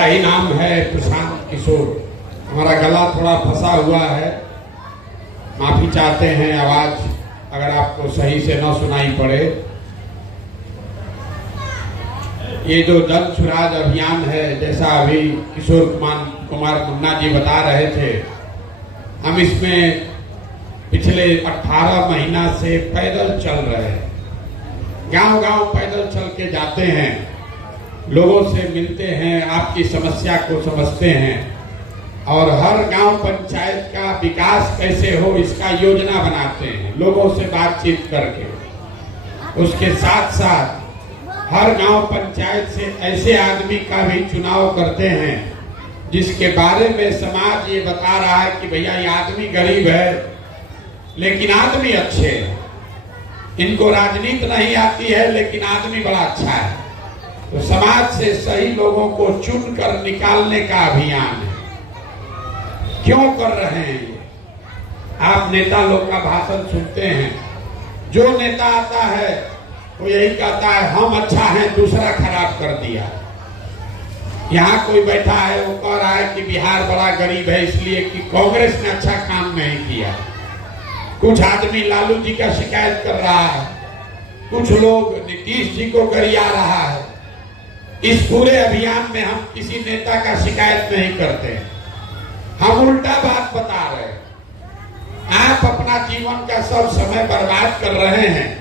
ही नाम है प्रशांत किशोर। हमारा गला थोड़ा फंसा हुआ है, माफी चाहते हैं। आवाज अगर आपको सही से न सुनाई पड़े। ये जो जन सुराज अभियान है, जैसा अभी किशोर कुमार मुन्ना जी बता रहे थे, हम इसमें पिछले 18 महीना से पैदल चल रहे हैं। गांव-गांव पैदल चल के जाते हैं, लोगों से मिलते हैं, आपकी समस्या को समझते हैं और हर गांव पंचायत का विकास कैसे हो इसका योजना बनाते हैं, लोगों से बातचीत करके। उसके साथ साथ हर गांव पंचायत से ऐसे आदमी का भी चुनाव करते हैं जिसके बारे में समाज ये बता रहा है कि भैया ये आदमी गरीब है लेकिन आदमी अच्छे हैं, इनको राजनीति नहीं आती है लेकिन आदमी बड़ा अच्छा है। तो समाज से सही लोगों को चुनकर निकालने का अभियान है। क्यों कर रहे हैं ये? आप नेता लोग का भाषण सुनते हैं, जो नेता आता है वो यही कहता है हम अच्छा हैं, दूसरा खराब कर दिया। यहाँ कोई बैठा है वो कह रहा है कि बिहार बड़ा गरीब है इसलिए कि कांग्रेस ने अच्छा काम नहीं किया। कुछ आदमी लालू जी का शिकायत कर रहा है, कुछ लोग नीतीश जी को गरिया रहा है। इस पूरे अभियान में हम किसी नेता का शिकायत नहीं करते, हम उल्टा बात बता रहे हैं। आप अपना जीवन का सब समय बर्बाद कर रहे हैं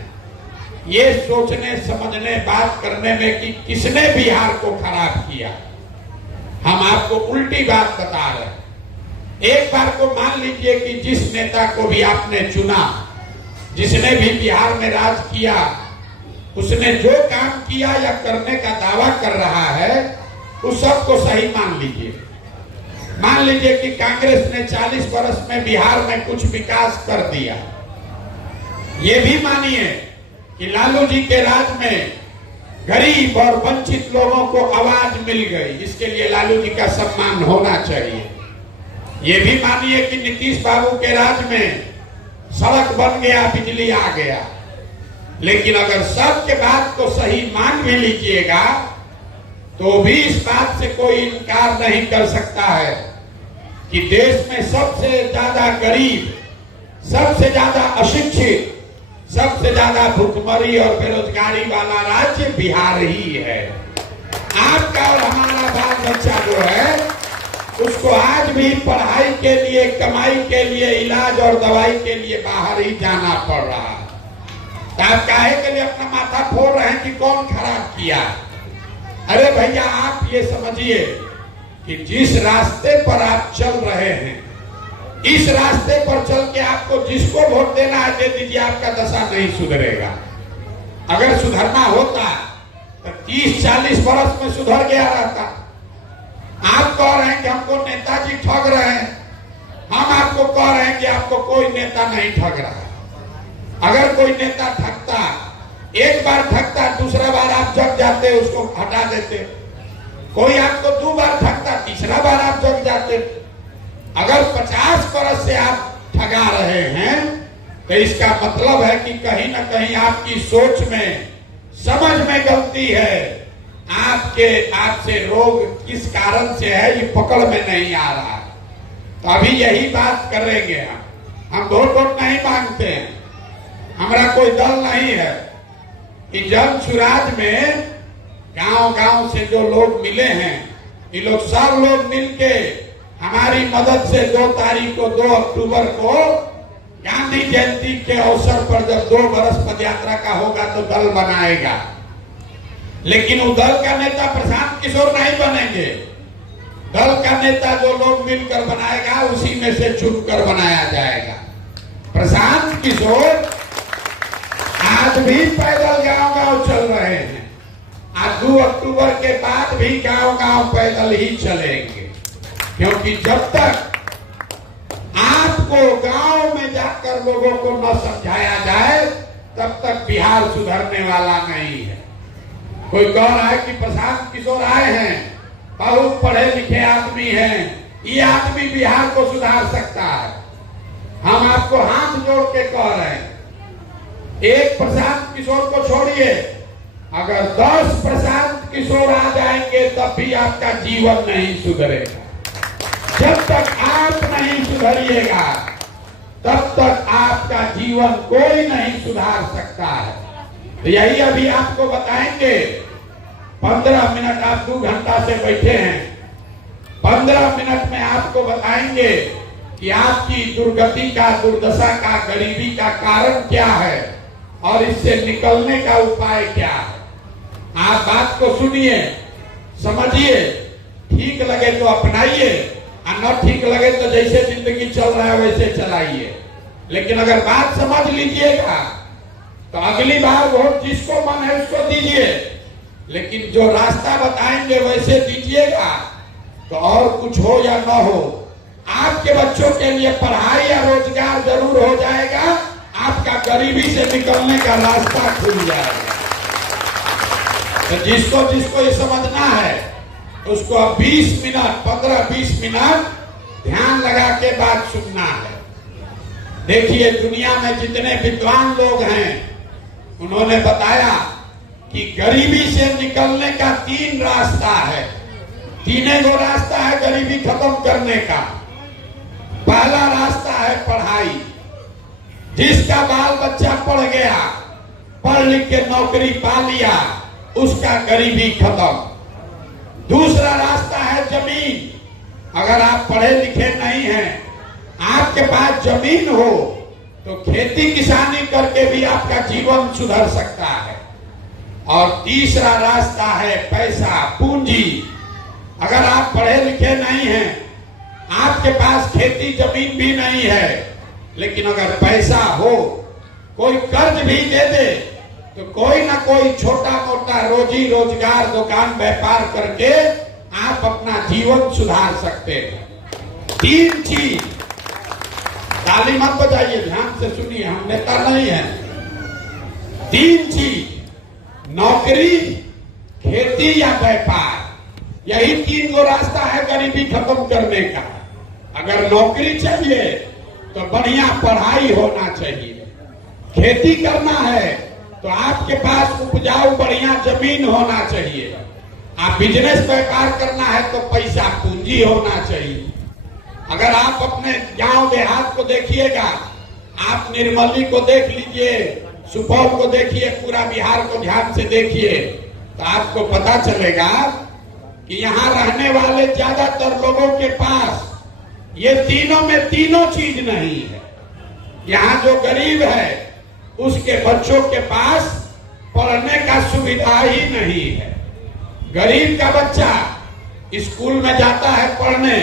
ये सोचने समझने बात करने में कि किसने बिहार को खराब किया। हम आपको उल्टी बात बता रहे हैं। एक बार को मान लीजिए कि जिस नेता को भी आपने चुना, जिसने भी बिहार में राज किया, उसने जो काम किया या करने का दावा कर रहा है उस सबको सही मान लीजिए। मान लीजिए कि कांग्रेस ने 40 वर्ष में बिहार में कुछ विकास कर दिया। ये भी मानिए कि लालू जी के राज में गरीब और वंचित लोगों को आवाज मिल गई, इसके लिए लालू जी का सम्मान होना चाहिए। ये भी मानिए कि नीतीश बाबू के राज में सड़क बन गया, बिजली आ गया। लेकिन अगर सबके बात को सही मान भी लीजिएगा तो भी इस बात से कोई इनकार नहीं कर सकता है कि देश में सबसे ज्यादा गरीब, सबसे ज्यादा अशिक्षित, सबसे ज्यादा भुखमरी और बेरोजगारी वाला राज्य बिहार ही है। आपका और हमारा बाल बच्चा जो है उसको आज भी पढ़ाई के लिए, कमाई के लिए, इलाज और दवाई के लिए बाहर ही जाना पड़ रहा है। तो आप काहे के लिए अपना माथा फोड़ रहे हैं कि कौन खराब किया? अरे भैया आप ये समझिए कि जिस रास्ते पर आप चल रहे हैं, इस रास्ते पर चल के आपको जिसको वोट देना है दे दीजिए, आपका दशा नहीं सुधरेगा। अगर सुधरना होता तो 30-40 वर्ष में सुधर गया रहता। आप कह रहे हैं कि हमको नेताजी ठग रहे हैं, हम आपको कह रहे हैं कि आपको कोई नेता नहीं ठग रहा है। अगर कोई नेता ठगता, एक बार ठगता, दूसरा बार आप जग जाते, उसको हटा देते। कोई आपको 2 बार ठगता, तीसरा बार आप जग जाते। अगर 50 वर्ष से आप ठगा रहे हैं तो इसका मतलब है कि कहीं ना कहीं आपकी सोच में, समझ में गलती है। आपसे रोग किस कारण से है ये पकड़ में नहीं आ रहा। तो अभी यही बात करेंगे हम वोट नहीं मांगते हैं, हमारा कोई दल नहीं है। कि जन सुराज में गांव-गांव से जो लोग मिले हैं, ये लोग सब लोग मिलके हमारी मदद से 2 तारीख को 2 अक्टूबर को गांधी जयंती के अवसर पर जब 2 वर्ष पदयात्रा का होगा तो दल बनाएगा। लेकिन वो दल का नेता प्रशांत किशोर नहीं बनेंगे। दल का नेता जो लोग मिलकर बनाएगा उसी में से चुनकर बनाया जाएगा। प्रशांत किशोर आज भी पैदल गांव-गांव चल रहे हैं। आज 2 अक्टूबर के बाद भी गांव-गांव पैदल ही चलेंगे, क्योंकि जब तक आपको गांव में जाकर लोगों को न समझाया जाए तब तक बिहार सुधरने वाला नहीं है। कोई कह रहा है कि प्रशांत किशोर आए हैं, बहुत पढ़े लिखे आदमी हैं, ये आदमी बिहार को सुधार सकता है। हम आपको हाथ जोड़ के कह रहे हैं, एक प्रशांत किशोर को छोड़िए, अगर 10 प्रशांत प्रशांत किशोर आ जाएंगे तब भी आपका जीवन नहीं सुधरेगा। जब तक आप नहीं सुधरिएगा तब तक आपका जीवन कोई नहीं सुधार सकता है। तो यही अभी आपको बताएंगे। 15 मिनट आप 2 घंटा से बैठे हैं, 15 मिनट में आपको बताएंगे कि आपकी दुर्गति का, दुर्दशा का, गरीबी का कारण क्या है और इससे निकलने का उपाय क्या है। आप बात को सुनिए, समझिए, ठीक लगे तो अपनाइए और न ठीक लगे तो जैसे जिंदगी चल रहा है वैसे चलाइए। लेकिन अगर बात समझ लीजिएगा तो अगली बार वोट जिसको मन है उसको दीजिए, लेकिन जो रास्ता बताएंगे वैसे दीजिएगा। तो और कुछ हो या न हो, आपके बच्चों के लिए पढ़ाई या रोजगार जरूर हो जाएगा, आपका गरीबी से निकलने का रास्ता खुल जाएगा। तो जिसको जिसको ये समझना है उसको अब 20 मिनट, 15-20 मिनट ध्यान लगा के बात सुनना है। देखिए, दुनिया में जितने विद्वान लोग हैं उन्होंने बताया कि गरीबी से निकलने का 3 रास्ता है। 3 गो रास्ता है गरीबी खत्म करने का। पहला रास्ता है पढ़ाई। जिसका बाल बच्चा पढ़ गया, पढ़ लिख के नौकरी पा लिया, उसका गरीबी खत्म। दूसरा रास्ता है जमीन। अगर आप पढ़े लिखे नहीं हैं, आपके पास जमीन हो तो खेती किसानी करके भी आपका जीवन सुधर सकता है। और तीसरा रास्ता है पैसा, पूंजी। अगर आप पढ़े लिखे नहीं हैं, आपके पास खेती जमीन भी नहीं है, लेकिन अगर पैसा हो, कोई कर्ज भी दे दे तो कोई ना कोई छोटा मोटा रोजी रोजगार, दुकान व्यापार करके आप अपना जीवन सुधार सकते हैं। 3 चीज। ताली मत बजाइए, ध्यान से सुनिए, हम नेता नहीं हैं। 3 चीज, नौकरी, खेती या व्यापार। यही 3 गो रास्ता है गरीबी खत्म करने का। अगर नौकरी चाहिए तो बढ़िया पढ़ाई होना चाहिए। खेती करना है तो आपके पास उपजाऊ बढ़िया जमीन होना चाहिए। आप बिजनेस व्यापार करना है तो पैसा, पूंजी होना चाहिए। अगर आप अपने गांव देहात को देखिएगा, आप निर्मली को देख लीजिए, सुपौल को देखिए, पूरा बिहार को ध्यान से देखिए, तो आपको पता चलेगा कि यहाँ रहने वाले ज्यादातर लोगों के पास ये तीनों में तीनों चीज नहीं है। यहाँ जो गरीब है उसके बच्चों के पास पढ़ने का सुविधा ही नहीं है। गरीब का बच्चा स्कूल में जाता है पढ़ने,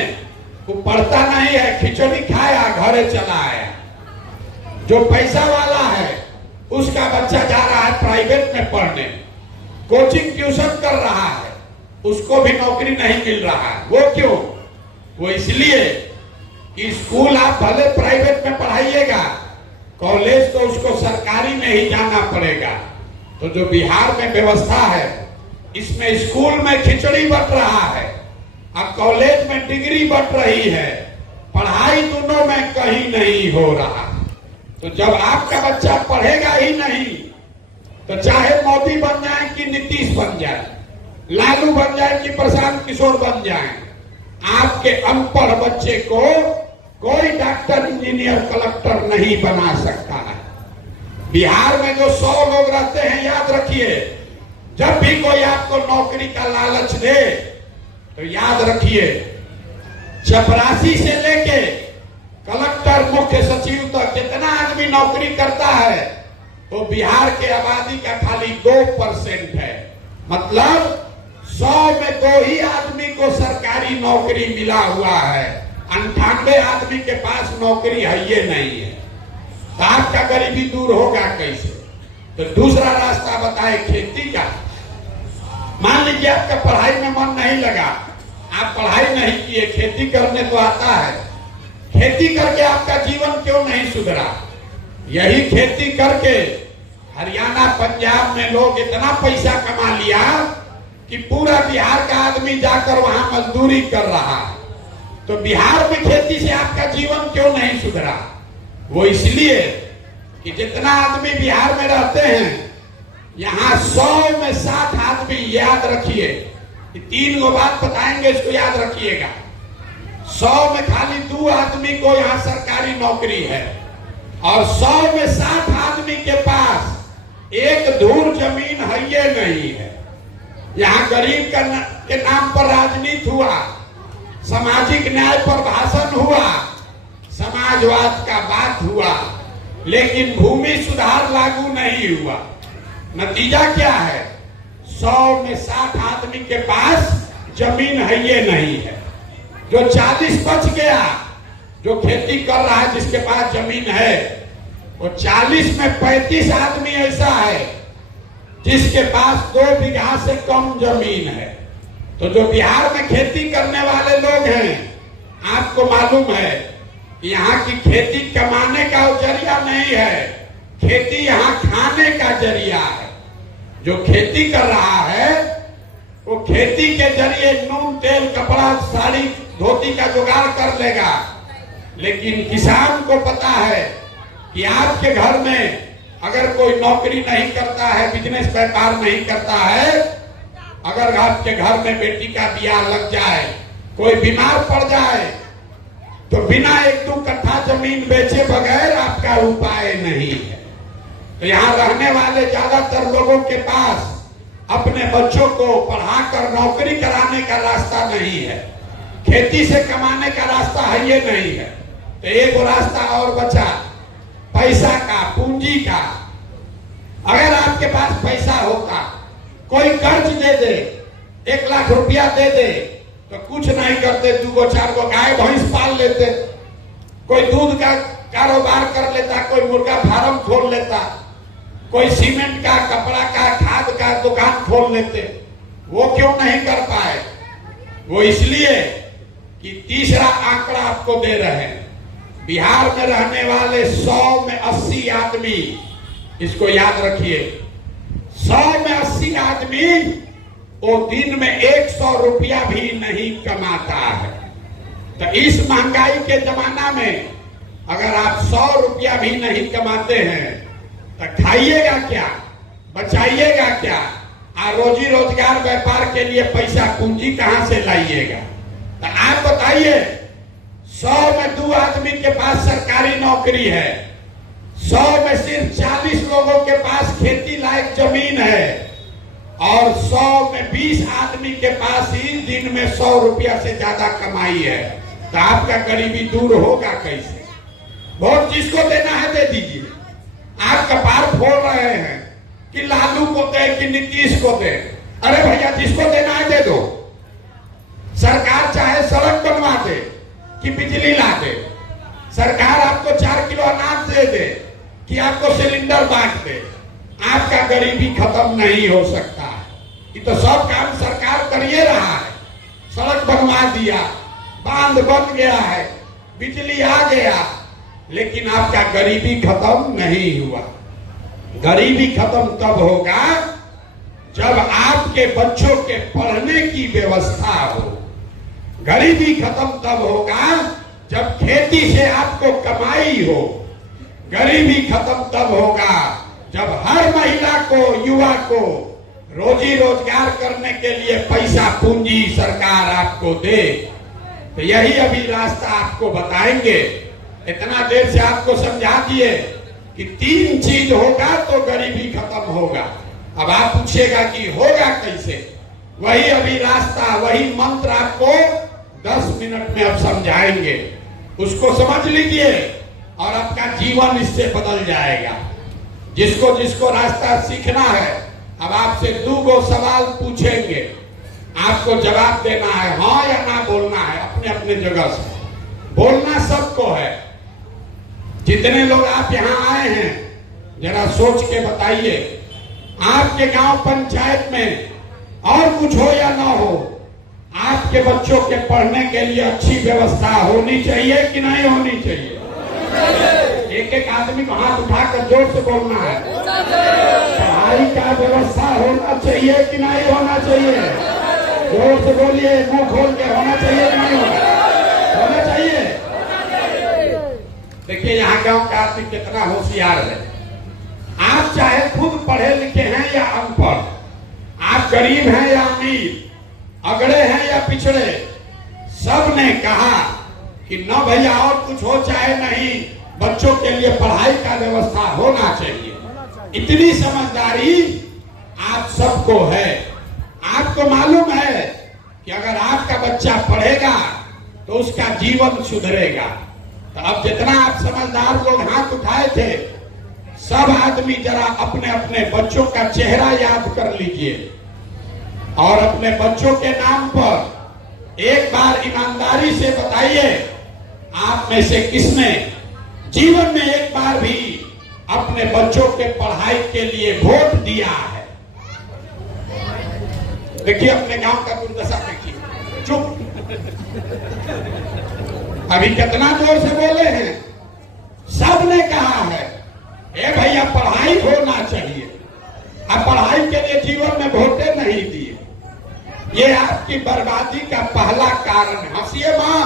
वो पढ़ता नहीं है, खिचड़ी खाया घरे चला आया। जो पैसा वाला है उसका बच्चा जा रहा है प्राइवेट में पढ़ने, कोचिंग ट्यूशन कर रहा है, उसको भी नौकरी नहीं मिल रहा है। वो क्यों? वो इसलिए कि स्कूल आप भले प्राइवेट में पढ़ाइएगा, कॉलेज तो उसको सरकारी में ही जाना पड़ेगा। तो जो बिहार में व्यवस्था है, इसमें स्कूल में खिचड़ी बंट रहा है और कॉलेज में डिग्री बंट रही है, पढ़ाई दोनों में कहीं नहीं हो रहा। तो जब आपका बच्चा पढ़ेगा ही नहीं तो चाहे मोदी बन जाए कि नीतीश बन जाए, लालू बन जाए कि प्रशांत किशोर बन जाए, आपके अनपढ़ बच्चे को कोई डॉक्टर, इंजीनियर, कलेक्टर नहीं बना सकता है। बिहार में जो 100 लोग रहते हैं, याद रखिए, जब भी कोई आपको नौकरी का लालच दे तो याद रखिए, चपरासी से लेके कलेक्टर, मुख्य सचिव तक जितना आदमी नौकरी करता है तो बिहार के आबादी का खाली 2% है। मतलब 100 में 2 ही आदमी को सरकारी नौकरी मिला हुआ है, 98 आदमी के पास नौकरी है ये नहीं है। तो आपका गरीबी दूर होगा कैसे? तो दूसरा रास्ता बताए खेती का। मान लीजिए आपका पढ़ाई में मन नहीं लगा, आप पढ़ाई नहीं किए, खेती करने तो आता है, खेती करके आपका जीवन क्यों नहीं सुधरा? यही खेती करके हरियाणा, पंजाब में लोग इतना पैसा कमा लिया कि पूरा बिहार का आदमी जाकर वहां मजदूरी कर रहा है। तो बिहार में खेती से आपका जीवन क्यों नहीं सुधरा? वो इसलिए कि जितना आदमी बिहार में रहते हैं यहाँ 100 में 60 आदमी, याद रखिए, 3 गो बात बताएंगे, इसको याद रखिएगा। 100 में खाली 2 आदमी को यहाँ सरकारी नौकरी है और 100 में 60 आदमी के पास एक धूर जमीन है ये नहीं है। यहाँ गरीब के नाम पर राजनीति हुआ, सामाजिक न्याय पर भाषण हुआ, समाजवाद का बात हुआ, लेकिन भूमि सुधार लागू नहीं हुआ। नतीजा क्या है? 100 में 60 आदमी के पास जमीन है ये नहीं है। जो 40 बच गया, जो खेती कर रहा है, जिसके पास जमीन है, वो 40 में 35 आदमी ऐसा है जिसके पास 2 बीघा से कम जमीन है। तो जो बिहार में खेती करने वाले लोग हैं, आपको मालूम है कि यहाँ की खेती कमाने का जरिया नहीं है, खेती यहाँ खाने का जरिया है। जो खेती कर रहा है वो खेती के जरिए नून तेल कपड़ा साड़ी धोती का जुगाड़ कर लेगा, लेकिन किसान को पता है कि आपके घर में अगर कोई नौकरी नहीं करता है, बिजनेस व्यापार नहीं करता है, अगर आपके घर में बेटी का ब्याह लग जाए, कोई बीमार पड़ जाए, तो बिना 1-2 कट्ठा जमीन बेचे बगैर आपका उपाय नहीं है। तो यहाँ रहने वाले ज्यादातर लोगों के पास अपने बच्चों को पढ़ाकर नौकरी कराने का रास्ता नहीं है, खेती से कमाने का रास्ता है ये नहीं है। तो एक रास्ता और बचा, पैसा का, पूंजी का। अगर आपके पास पैसा होता, कोई कर्ज दे दे, 1 लाख रुपया दे दे, तो कुछ नहीं करते, 2-4 गो गाय भैंस पाल लेते, कोई दूध का कारोबार कर लेता, कोई मुर्गा फार्म खोल लेता, कोई सीमेंट का, कपड़ा का, खाद का दुकान खोल लेते। वो क्यों नहीं कर पाए? वो इसलिए कि तीसरा आंकड़ा आपको दे रहे हैं, बिहार में रहने वाले 100 में 80 आदमी, इसको याद रखिए, 100 में 80 आदमी वो दिन में 100 रुपया भी नहीं कमाता है। तो इस महंगाई के जमाना में अगर आप 100 रुपया भी नहीं कमाते हैं तो खाइएगा क्या, बचाइएगा क्या, रोजी रोजगार व्यापार के लिए पैसा पूंजी कहां से लाइएगा? तो आप बताइए, 100 में 2 आदमी के पास सरकारी नौकरी है, 100 में सिर्फ 40 लोगों के पास खेती लायक जमीन है और 100 में 20 आदमी के पास ही दिन में 100 रुपया से ज्यादा कमाई है। तो आपका गरीबी दूर होगा कैसे? वोट जिसको देना है दे दीजिए। आप कपार फोड़ रहे हैं कि लालू को दे कि नीतीश को दे। अरे भैया, जिसको देना है दे दो। सरकार चाहे सड़क बनवा दे कि बिजली ला दे, सरकार आपको 4 किलो अनाज दे दे कि आपको सिलेंडर बांट दे, आपका गरीबी खत्म नहीं हो सकता। ये तो सब काम सरकार कर ही रहा है। सड़क बनवा दिया, बांध बन गया है, बिजली आ गया, लेकिन आपका गरीबी खत्म नहीं हुआ। गरीबी खत्म तब होगा जब आपके बच्चों के पढ़ने की व्यवस्था हो। गरीबी खत्म तब होगा जब खेती से आपको कमाई हो। गरीबी खत्म तब होगा जब हर महिला को, युवा को रोजी रोजगार करने के लिए पैसा पूंजी सरकार आपको दे। तो यही अभी रास्ता आपको बताएंगे। इतना देर से आपको समझा दिए कि 3 चीज होगा तो गरीबी खत्म होगा। अब आप पूछिएगा कि होगा कैसे? वही अभी रास्ता, वही मंत्र आपको 10 मिनट में अब समझाएंगे। उसको समझ लीजिए और आपका जीवन इससे बदल जाएगा। जिसको जिसको रास्ता सीखना है, अब आपसे 2 सवाल पूछेंगे, आपको जवाब देना है, हाँ या ना बोलना है अपने अपने जगह से। बोलना सबको है। जितने लोग आप यहाँ आए हैं, जरा सोच के बताइए, आपके गांव पंचायत में और कुछ हो या ना हो, आपके बच्चों के पढ़ने के लिए अच्छी व्यवस्था होनी चाहिए कि नहीं होनी चाहिए? एक एक आदमी को हाथ उठाकर जोर से बोलना है। पढ़ाई का व्यवस्था होना चाहिए कि नहीं होना चाहिए? जोर से बोलिए, मुंह खोल के, होना चाहिए कि नहीं होना चाहिए? देखिए यहाँ गांव का आदमी कितना होशियार है। आप आप चाहे खुद पढ़े लिखे हैं या अनपढ़, आप गरीब हैं या अमीर, अगड़े हैं या पिछड़े, सब ने कहा कि न भैया और कुछ हो चाहे नहीं, बच्चों के लिए पढ़ाई का व्यवस्था होना चाहिए। इतनी समझदारी आप सबको है। आपको मालूम है कि अगर आपका बच्चा पढ़ेगा तो उसका जीवन सुधरेगा। तो अब जितना आप समझदार लोग हाथ उठाए थे, सब आदमी जरा अपने अपने बच्चों का चेहरा याद कर लीजिए और अपने बच्चों के नाम पर एक बार ईमानदारी से बताइए, आप में से किसने जीवन में एक बार भी अपने बच्चों के पढ़ाई के लिए वोट दिया है? देखिए अपने गांव का दुर्दशा देखिए, चुप। अभी कितना जोर से बोले हैं, सब ने कहा है ए भैया पढ़ाई होना चाहिए। अब पढ़ाई के लिए जीवन में वोटे नहीं दिए, ये आपकी बर्बादी का पहला कारण है। हंसिए मां,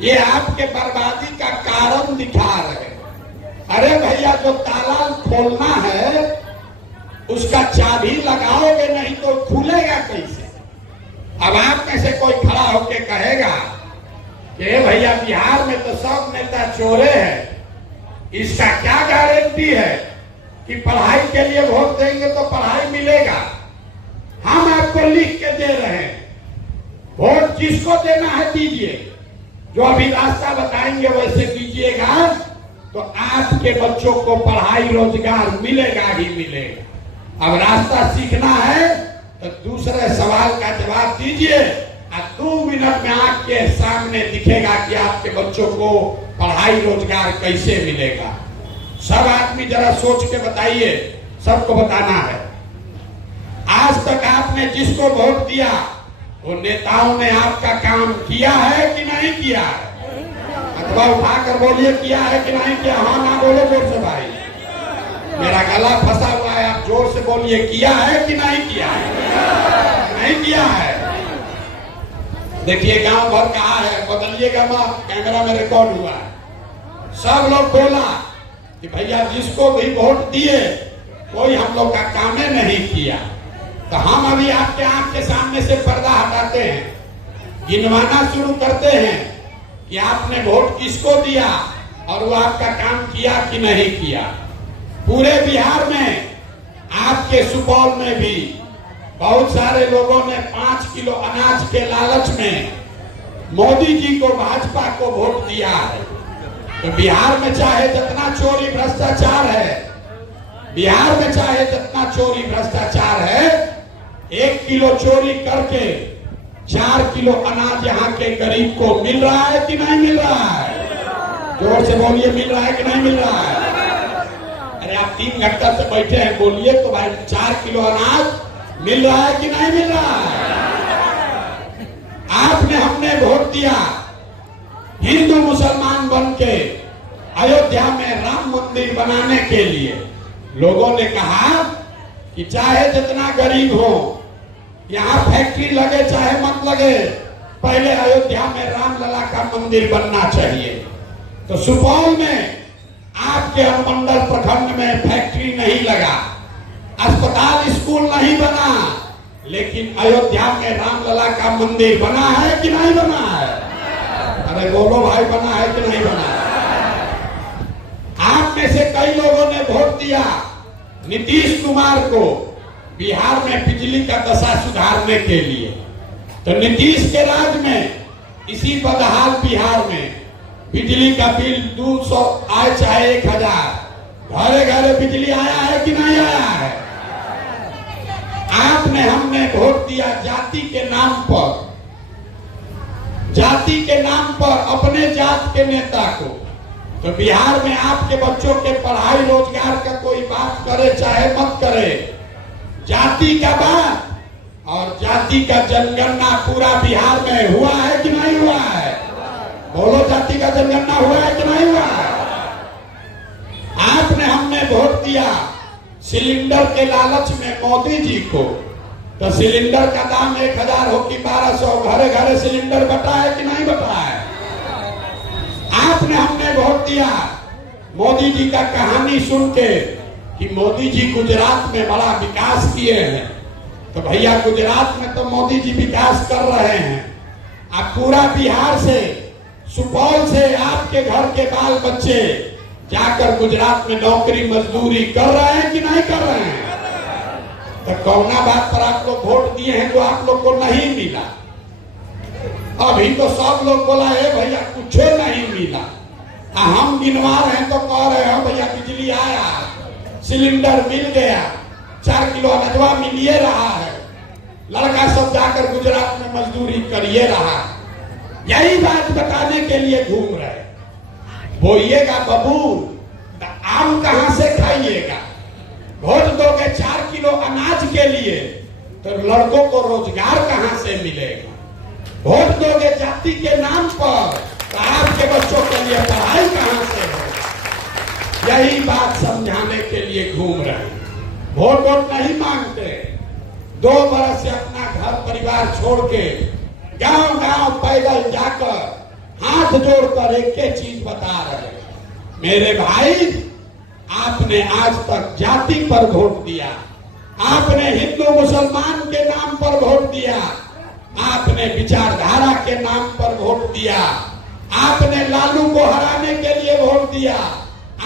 ये आपके बर्बादी का कारण दिखा रहे। अरे भैया जो ताला खोलना है उसका चाबी लगाओगे नहीं तो खुलेगा कैसे? अब आप में से कोई खड़ा होके कहेगा कि भैया बिहार में तो सब नेता चोरे हैं, इसका क्या गारंटी है कि पढ़ाई के लिए वोट देंगे तो पढ़ाई मिलेगा? हम आपको लिख के दे रहे हैं, वोट जिसको देना है दीजिए, जो अभी रास्ता बताएंगे वैसे दीजिएगा तो आपके बच्चों को पढ़ाई रोजगार मिलेगा ही मिलेगा। अब रास्ता सीखना है तो दूसरे सवाल का जवाब दीजिए, और 2 मिनट में आपके सामने दिखेगा कि आपके बच्चों को पढ़ाई रोजगार कैसे मिलेगा। सब आदमी जरा सोच के बताइए, सबको बताना है। आज तक आपने जिसको वोट दिया वो नेताओं ने आपका काम किया है कि नहीं किया है? अथवा उठाकर बोलिए किया है कि नहीं किया। हाँ ना बोलो जोर से भाई, मेरा गला फंसा हुआ है, आप जोर से बोलिए किया है कि नहीं किया है? नहीं किया है। देखिए गांव भर कहा है, बदलिएगा मां, कैमरा में रिकॉर्ड हुआ है। सब लोग बोला कि भैया जिसको भी वोट दिए कोई हम लोग का काम नहीं किया। तो हम अभी आपके आंख के सामने से पर्दा हटाते हैं, गिनवाना शुरू करते हैं कि आपने वोट किसको दिया और वो आपका काम किया कि नहीं किया। पूरे बिहार में, आपके सुपौल में भी बहुत सारे लोगों ने 5 किलो अनाज के लालच में मोदी जी को, भाजपा को वोट दिया है। तो बिहार में चाहे जितना चोरी भ्रष्टाचार है, बिहार में चाहे जितना चोरी भ्रष्टाचार है, 1 किलो चोरी करके 4 किलो अनाज यहाँ के गरीब को मिल रहा है कि नहीं मिल रहा है? जोर से बोलिए, मिल रहा है कि नहीं मिल रहा है? अरे आप 3 घंटा से बैठे हैं, बोलिए तो भाई 4 किलो अनाज मिल रहा है कि नहीं मिल रहा है? आपने, हमने वोट दिया हिंदू मुसलमान बन के अयोध्या में राम मंदिर बनाने के लिए। लोगों ने कहा कि चाहे जितना गरीब हो, यहाँ फैक्ट्री लगे चाहे मत लगे, पहले अयोध्या में रामलला का मंदिर बनना चाहिए। तो सुपौल में आपके अनुमंडल प्रखंड में फैक्ट्री नहीं लगा, अस्पताल स्कूल नहीं बना, लेकिन अयोध्या में रामलला का मंदिर बना है कि नहीं बना है? अरे बोलो भाई, बना है कि नहीं बना है? आप में से कई लोगों ने वोट दिया नीतीश कुमार को बिहार में बिजली का दशा सुधारने के लिए। तो नीतीश के राज में इसी बदहाल बिहार में बिजली का बिल 200 आए चाहे 1000, घरे घरे बिजली आया है कि नहीं आया है? आपने, हमने वोट दिया जाति के नाम पर, जाति के नाम पर अपने जात के नेता को। तो बिहार में आपके बच्चों के पढ़ाई रोजगार का कोई बात करे चाहे मत करे, जाति का बात और जाति का जनगणना पूरा बिहार में हुआ है कि नहीं हुआ है? बोलो, जाति का जनगणना हुआ है कि नहीं हुआ है? आपने, हमने वोट दिया सिलेंडर के लालच में मोदी जी को। तो सिलेंडर का दाम 1000 हो कि 1200, घरे घरे सिलेंडर बटा है कि नहीं बटा है? आपने, हमने वोट दिया मोदी जी का कहानी सुन के कि कि मोदी जी गुजरात में बड़ा विकास किए हैं। तो भैया गुजरात में तो मोदी जी विकास कर रहे हैं, अब पूरा बिहार से, सुपौल से आपके घर के बाल बच्चे जाकर गुजरात में नौकरी मजदूरी कर रहे हैं कि नहीं कर रहे हैं? तो कौना बात पर आप लोग वोट दिए हैं जो आप लोग को नहीं मिला? अभी तो सब लोग बोला है भैया कुछ नहीं मिला, हम गिनवा रहे हैं तो कह रहे हैं भैया बिजली आया, सिलेंडर मिल गया, 4 किलो अनजवा मिलिए रहा है, लड़का सब जाकर गुजरात में मजदूरी करिए रहा। यही बात बताने के लिए घूम रहे। बोइएगा बबूल तो आम कहां से खाइएगा? वोट दोगे 4 किलो अनाज के लिए तो लड़कों को रोजगार कहां से मिलेगा? वोट दोगे जाति के नाम पर तो आपके बच्चों के लिए पढ़ाई कहां से हो? यही बात समझाने के लिए घूम रहे। वोट नहीं मांगते, 2 बरस से अपना घर परिवार छोड़ के गांव गांव पैदल जाकर हाथ जोड़कर एक ही चीज बता रहे, मेरे भाई आपने आज तक जाति पर वोट दिया, आपने हिंदू मुसलमान के नाम पर वोट दिया, आपने विचारधारा के नाम पर वोट दिया, आपने लालू को हराने के लिए वोट दिया,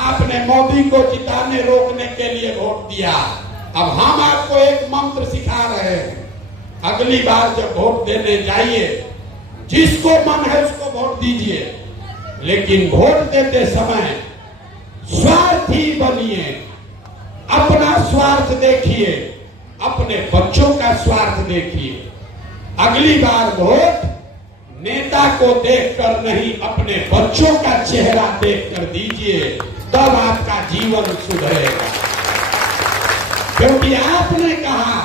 आपने मोदी को जिताने रोकने के लिए वोट दिया। अब हम आपको एक मंत्र सिखा रहे हैं, अगली बार जब वोट देने जाइए जिसको मन है उसको वोट दीजिए, लेकिन वोट देते समय स्वार्थी बनिए, अपना स्वार्थ देखिए, अपने बच्चों का स्वार्थ देखिए। अगली बार वोट नेता को देखकर नहीं, अपने बच्चों का चेहरा देखकर दीजिए, तब आपका जीवन सुधरेगा। क्योंकि आपने कहा,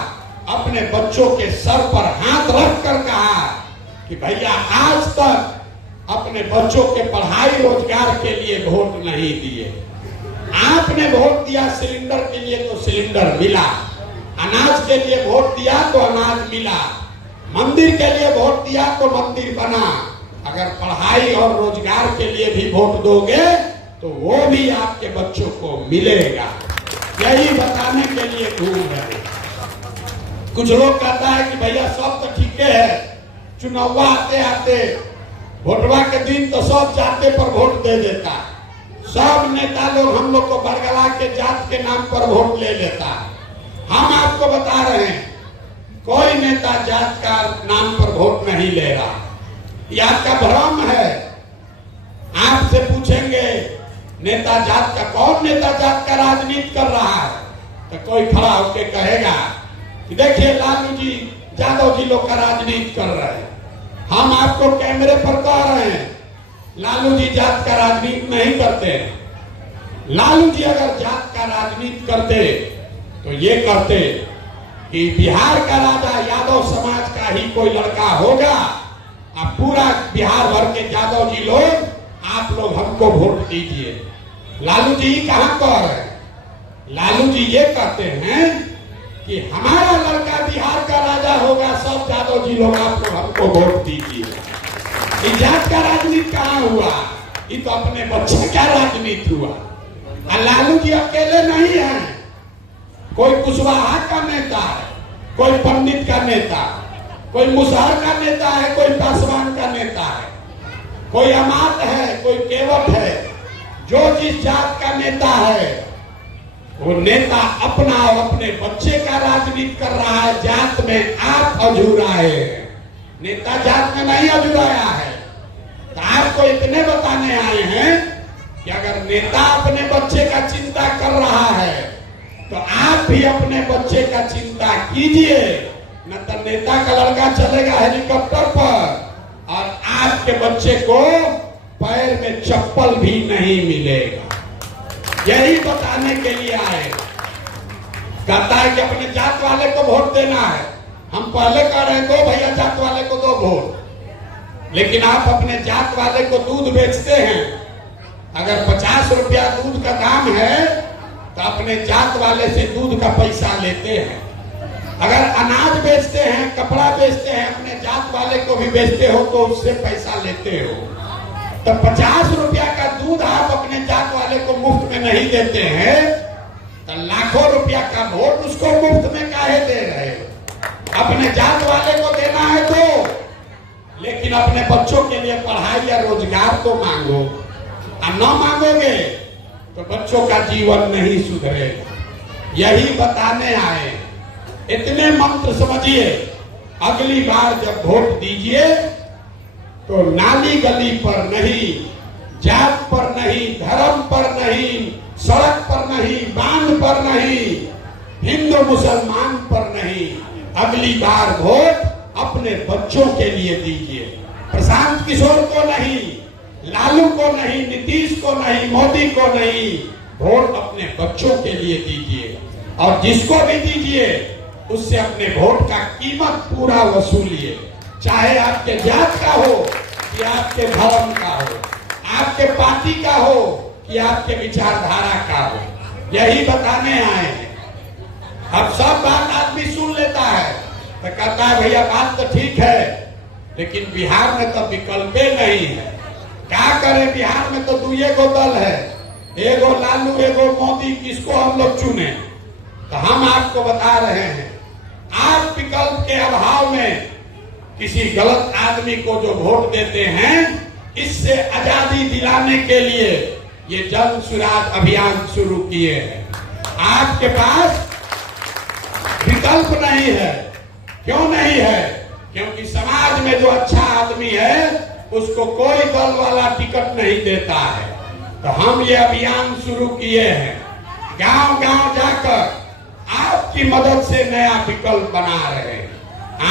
अपने बच्चों के सर पर हाथ रखकर कहा कि भैया आज तक अपने बच्चों के पढ़ाई रोजगार के लिए वोट नहीं दिए, आपने वोट दिया सिलेंडर के लिए तो सिलेंडर मिला, अनाज के लिए वोट दिया तो अनाज मिला, मंदिर के लिए वोट दिया तो मंदिर बना। अगर पढ़ाई और रोजगार के लिए भी वोट दोगे तो वो भी आपके बच्चों को मिलेगा। यही बताने के लिए घूम रहे। कुछ लोग कहता है कि भैया सब तो ठीक है, चुनाव आते आते वोटवा के दिन तो सब जाते पर वोट दे देता, सब नेता लोग हम लोग को बरगला के जात के नाम पर वोट ले लेता। हम आपको बता रहे हैं कोई नेता जात का नाम पर वोट नहीं ले रहा, यह आपका भ्रम है। आपसे पूछेंगे नेता जात का, कौन नेता जात का राजनीति कर रहा है, तो कोई खड़ा होकर कहेगा कि देखिए लालू जी यादव जी लोग का राजनीति कर रहे हैं। हम आपको कैमरे पर कह रहे हैं लालू जी जात का राजनीति नहीं करते हैं। लालू जी अगर जात का राजनीति करते तो ये कहते कि बिहार का राजा यादव समाज का ही कोई लड़का होगा, अब पूरा बिहार भर के यादव जी लोग आप लोग हमको वोट दीजिए। लालू जी कहां कह रहे हैं? लालू जी ये कहते हैं कि हमारा लड़का बिहार का राजा होगा, सब यादव जी लोग आप लोग हमको वोट दीजिए। इस जात का राजनीति कहां हुआ? ये तो अपने बच्चे का राजनीति हुआ। लालू जी अकेले नहीं है, कोई कुशवाहा का नेता है, कोई पंडित का नेता, कोई मुसहर का नेता है, कोई पासवान का नेता है, कोई अमात है, कोई केवट है। जो जिस जात का नेता है वो नेता अपना और अपने बच्चे का राजनीति कर रहा है। जात में आप अधूराए हैं, नेता जात में नहीं अधूराया है। तो आपको इतने बताने आए हैं कि अगर नेता अपने बच्चे का चिंता कर रहा है तो आप भी अपने बच्चे का चिंता कीजिए, न तो नेता का लड़का चलेगा हेलीकॉप्टर पर और आपके बच्चे को पैर में चप्पल भी नहीं मिलेगा। यही बताने के लिए आए। कहता है कि अपने जात वाले को वोट देना है, हम पहले कह रहे हैं दो भैया जात वाले को दो वोट, लेकिन आप अपने जात वाले को दूध बेचते हैं। अगर 50 रुपया दूध का दाम है तो अपने जात वाले से दूध का पैसा लेते हैं। अगर अनाज बेचते हैं, कपड़ा बेचते हैं, अपने जात वाले को भी बेचते हो तो उससे पैसा लेते हो। तो 50 रुपया का दूध आप अपने जात वाले को मुफ्त में नहीं देते हैं, तो लाखों रुपया का वोट उसको मुफ्त में काहे दे रहे हो? अपने जात वाले को देना है तो, लेकिन अपने बच्चों के लिए पढ़ाई या रोजगार तो मांगो। और न मांगोगे तो बच्चों का जीवन नहीं सुधरेगा। यही बताने आए। इतने मंत्र समझिए, अगली बार जब वोट दीजिए तो नाली गली पर नहीं, जात पर नहीं, धर्म पर नहीं, सड़क पर नहीं, बांध पर नहीं, हिंदू मुसलमान पर नहीं, अगली बार वोट अपने बच्चों के लिए दीजिए। प्रशांत किशोर को नहीं, लालू को नहीं, नीतीश को नहीं, मोदी को नहीं, वोट अपने बच्चों के लिए दीजिए। और जिसको भी दीजिए उससे अपने वोट का कीमत पूरा वसूलिए, चाहे आपके जात का हो कि आपके धर्म का हो, आपके पार्टी का हो कि आपके विचारधारा का हो। यही बताने आए हैं। अब सब बात आदमी सुन लेता है तो कहता है भैया बात तो ठीक है, लेकिन बिहार में तो विकल्प नहीं है। क्या करें, बिहार में तो दुए गो दल है, एगो लालू एगो मोदी, किसको हम लोग चुने? तो हम आपको बता रहे हैं, आप विकल्प के अभाव में किसी गलत आदमी को जो वोट देते हैं, इससे आजादी दिलाने के लिए ये जन सुराज अभियान शुरू किए हैं। आपके पास विकल्प नहीं है। क्यों नहीं है? क्योंकि समाज में जो अच्छा आदमी है उसको कोई दल वाला टिकट नहीं देता है। तो हम ये अभियान शुरू किए हैं, गांव गांव जाकर आपकी मदद से नया विकल्प बना रहे हैं।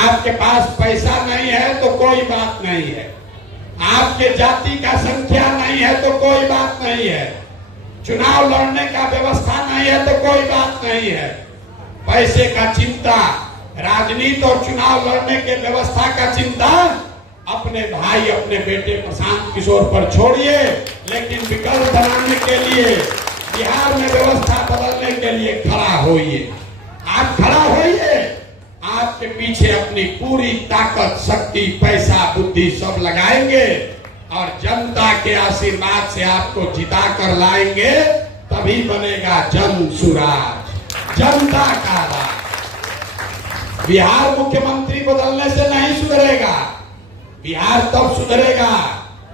आपके पास पैसा नहीं है तो कोई बात नहीं है, आपके जाति का संख्या नहीं है तो कोई बात नहीं है, चुनाव लड़ने का व्यवस्था नहीं है तो कोई बात नहीं है, पैसे का चिंता, राजनीति और चुनाव लड़ने के व्यवस्था का चिंता अपने भाई अपने बेटे प्रशांत किशोर पर छोड़िए। लेकिन विकल्प बनाने के लिए, बिहार में व्यवस्था बदलने के लिए खड़ा होइए। आप खड़ा होइए, आपके पीछे अपनी पूरी ताकत, शक्ति, पैसा, बुद्धि सब लगाएंगे और जनता के आशीर्वाद से आपको जिता कर लाएंगे। तभी बनेगा जन सुराज, जनता का राज। बिहार मुख्यमंत्री बदलने से नहीं सुधरेगा। बिहार तब सुधरेगा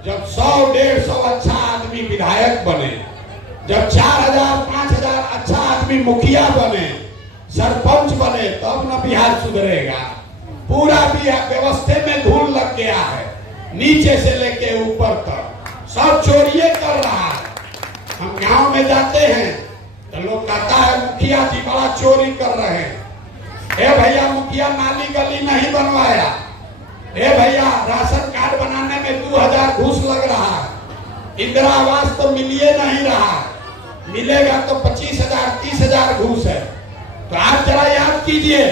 जब 100-150 अच्छा आदमी विधायक बने, जब 4000-5000 अच्छा आदमी मुखिया बने, सरपंच बने, तब न बिहार सुधरेगा। पूरा बिहार व्यवस्था में धूल लग गया है, नीचे से लेके ऊपर तक सब चोरिये कर रहा है। हम गांव में जाते हैं तो लोग कहता है मुखिया जी बड़ा चोरी कर रहे हैं। ए भैया, मुखिया नाली गली नहीं बनवाया। ए भैया, राशन कार्ड बनाने में 2000 घूस लग रहा है। इंदिरा आवास तो मिलिए नहीं रहा, मिलेगा तो 25,000-30,000 घूस है। तो आप जरा याद कीजिए,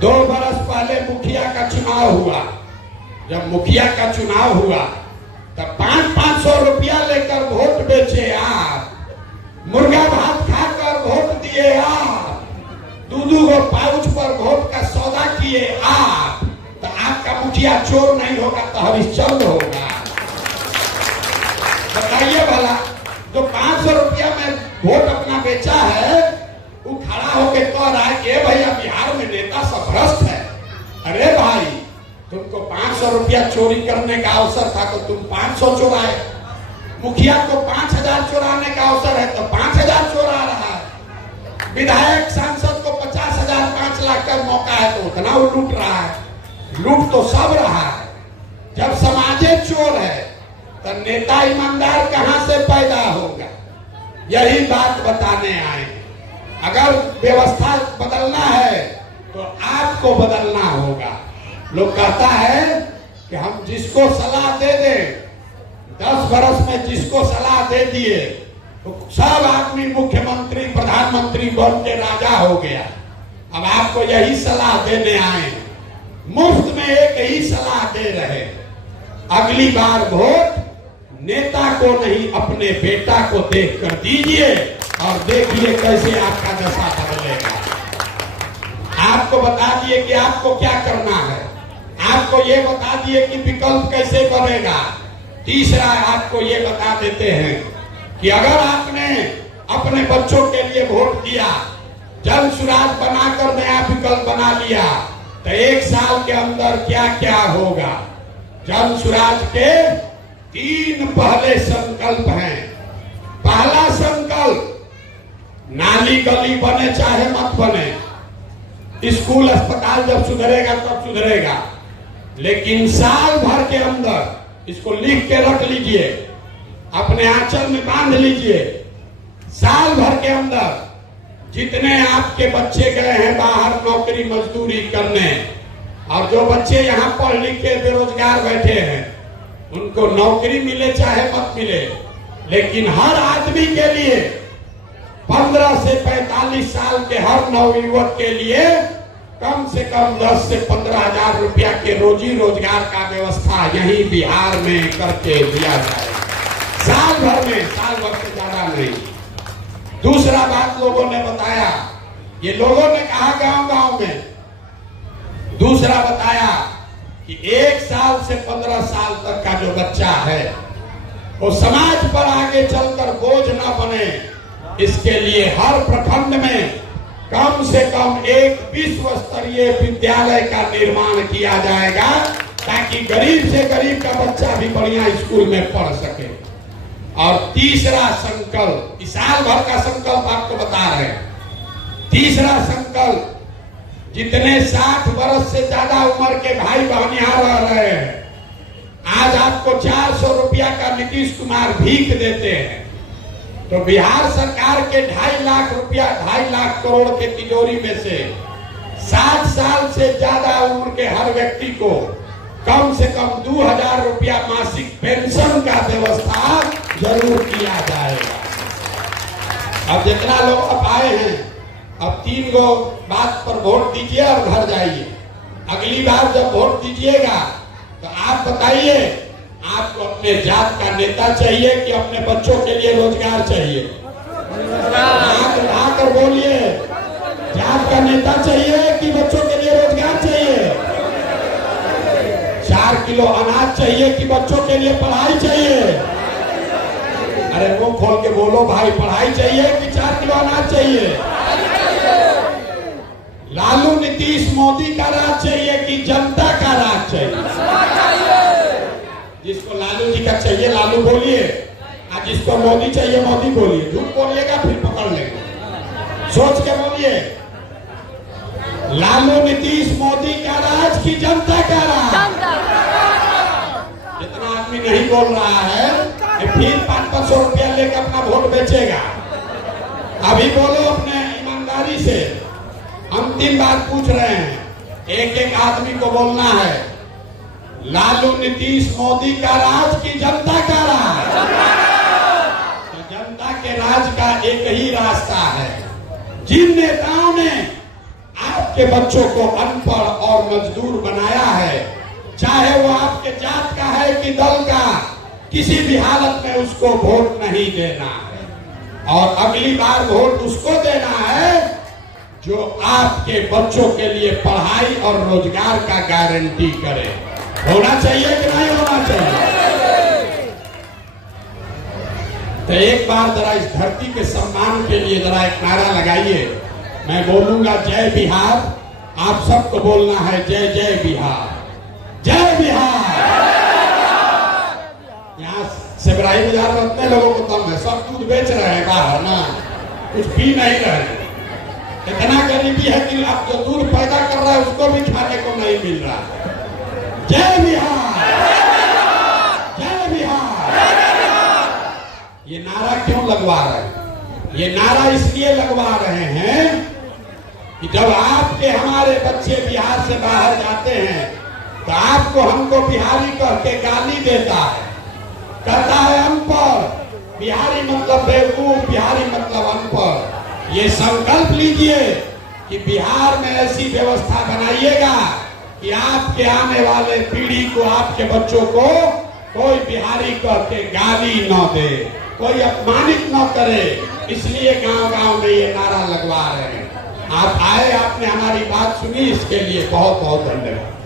2 बरस पहले मुखिया का चुनाव हुआ। जब मुखिया का चुनाव हुआ तब 500-500 रुपया लेकर वोट बेचे आप, मुर्गा भात खाकर वोट दिए आप, 2-2 गो पाउच पर वोट का सौदा किए आप। तो आपका मुखिया चोर नहीं होगा तो हरिश्चंद्र होगा। बताइए भला, जो 500 रुपया में वोट अपना बेचा है, वो खड़ा होकर कह रहा है कि भैया बिहार में नेता सब भ्रष्ट है। अरे भाई, तुमको 500 रुपया चोरी करने का अवसर था तो तुम 500 चुराए। मुखिया को 5000 चुराने का अवसर है तो 5000 चुरा रहा है। विधायक सांसद को 50,000 5 लाख का मौका है तो उतना वो लूट रहा है। लूट तो सब रहा है। जब समाजे चोर है तो नेता ईमानदार कहां से पैदा होगा? यही बात बताने आए। अगर व्यवस्था बदलना है तो आपको बदलना होगा। लोग कहता है कि हम जिसको सलाह दे दें, 10 बरस में जिसको सलाह दे दिए तो सब आदमी मुख्यमंत्री प्रधानमंत्री बन के राजा हो गया। अब आपको यही सलाह देने आए, मुफ्त में एक ही सलाह दे रहे, अगली बार वोट नेता को नहीं अपने बेटा को देखकर दीजिए और देखिए कैसे आपका दशा बदलेगा। आपको बता दिए कि आपको क्या करना है, आपको ये बता दिए कि विकल्प कैसे बनेगा। तीसरा आपको ये बता देते हैं कि अगर आपने अपने बच्चों के लिए वोट दिया, जन सुराज बनाकर नया विकल्प बना लिया, तो 1 साल के अंदर क्या क्या होगा। जन सुराज के 3 पहले संकल्प हैं। पहला संकल्प, नाली गली बने चाहे मत बने, स्कूल अस्पताल जब सुधरेगा तब सुधरेगा, लेकिन साल भर के अंदर, इसको लिख के रख लीजिए, अपने आंचल में बांध लीजिए, साल भर के अंदर जितने आपके बच्चे गए हैं बाहर नौकरी मजदूरी करने, और जो बच्चे यहाँ पढ़ लिख के बेरोजगार बैठे हैं, उनको नौकरी मिले चाहे मत मिले, लेकिन हर आदमी के लिए 15 से 45 साल के हर नवयुवक के लिए कम से कम 10 से 15 हजार रुपया के रोजी रोजगार का व्यवस्था यहीं बिहार में करके दिया जाए, साल भर में, साल भर से ज्यादा नहीं। दूसरा बात लोगों ने बताया, ये लोगों ने कहा गांव गांव में, दूसरा बताया कि 1 साल से 15 साल तक का जो बच्चा है वो समाज पर आगे चलकर बोझ न बने, इसके लिए हर प्रखंड में कम से कम एक विश्व स्तरीय विद्यालय का निर्माण किया जाएगा, ताकि गरीब से गरीब का बच्चा भी बढ़िया स्कूल में पढ़ सके। और तीसरा संकल्प, इस साल भर का संकल्प आपको बता रहे हैं। तीसरा संकल्प, जितने 60 वर्ष से ज्यादा उम्र के भाई बहन यहाँ रह रहे हैं, आज आपको 400 रुपया का नीतीश कुमार भीख देते हैं, तो बिहार सरकार के 2.5 लाख रुपया, 2.5 लाख करोड़ के तिजोरी में से 60 साल से ज्यादा उम्र के हर व्यक्ति को कम से कम 2000 रुपया मासिक पेंशन का व्यवस्था जरूर किया जाएगा। अब जितना लोग अब आए हैं, अब 3 गो बात पर वोट दीजिए और घर जाइए। अगली बार जब वोट दीजिएगा तो आप बताइए, आपको अपने जात का नेता चाहिए कि अपने बच्चों के लिए रोजगार चाहिए? आप कर बोलिए, जात का नेता चाहिए कि बच्चों के लिए रोजगार चाहिए? 4 किलो अनाज चाहिए कि बच्चों के लिए पढ़ाई चाहिए? अरे मुंह खोल के बोलो भाई, पढ़ाई चाहिए कि 4 किलो अनाज चाहिए? लालू नीतीश मोदी का राज चाहिए कि जनता का राज चाहिए? जिसको लालू जी का चाहिए लालू बोलिए, और जिसको मोदी चाहिए मोदी बोलिए। झूठ बोलिएगा फिर पकड़ लेंगे, सोच के बोलिए। लालू नीतीश मोदी का राज की जनता का राज? जितना आदमी नहीं बोल रहा है फिर 500 रुपया लेकर अपना वोट बेचेगा। अभी बोलो अपने ईमानदारी से। अंतिम बात पूछ रहे हैं, एक एक आदमी को बोलना है, लालू नीतीश मोदी का राज की जनता का राज? तो जनता के राज का एक ही रास्ता है। जिन नेताओं ने आपके बच्चों को अनपढ़ और मजदूर बनाया है, चाहे वो आपके जात का है कि दल का, किसी भी हालत में उसको वोट नहीं देना है। और अगली बार वोट उसको देना है जो आपके बच्चों के लिए पढ़ाई और रोजगार का गारंटी करे। होना चाहिए कि नहीं होना चाहिए? तो एक बार जरा इस धरती के सम्मान के लिए जरा एक नारा लगाइए। मैं बोलूंगा जय बिहार, आप सबको बोलना है जय जय बिहार, जय बिहार। यहाँ सेबराई बाजार में उतने लोगों को कम है, सब दूध बेच रहे हैं बाहर ना, कुछ पी नहीं रहे। इतना गरीबी है कि आप जो दूध पैदा कर रहा है उसको भी खाने को नहीं मिल रहा है। जय बिहार, जय बिहार। ये नारा क्यों लगवा रहे हैं? ये नारा इसलिए लगवा रहे हैं कि जब आपके हमारे बच्चे बिहार से बाहर जाते हैं तो आपको हमको बिहारी कह के गाली देता है, कहता है अनपढ़। बिहारी मतलब बेवकूफ, बिहारी मतलब अनपढ़। ये संकल्प लीजिए कि बिहार में ऐसी व्यवस्था बनाइएगा कि आपके आने वाले पीढ़ी को, आपके बच्चों को कोई बिहारी कह के गाली न दे, कोई अपमानित न करे। इसलिए गांव-गांव में ये नारा लगवा रहे हैं। आप आए, आपने हमारी बात सुनी, इसके लिए बहुत बहुत धन्यवाद।